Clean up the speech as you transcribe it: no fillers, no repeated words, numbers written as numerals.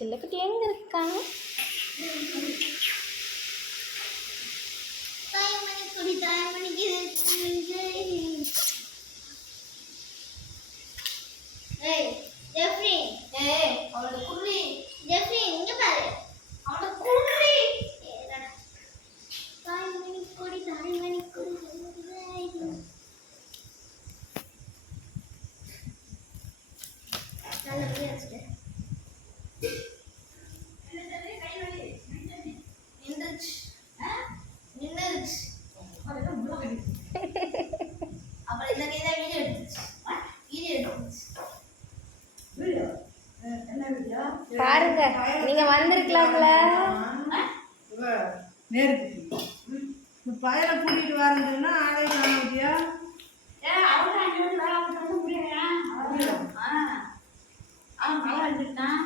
செல்லக்குட்டி எங்க இருக்காங்க? பாருங்க, நீங்க வந்திருக்கலாம்ல. பையனை கூட்டிட்டு வரணும்னா ஆளே காமியா அவன் மழை வந்துட்டான்.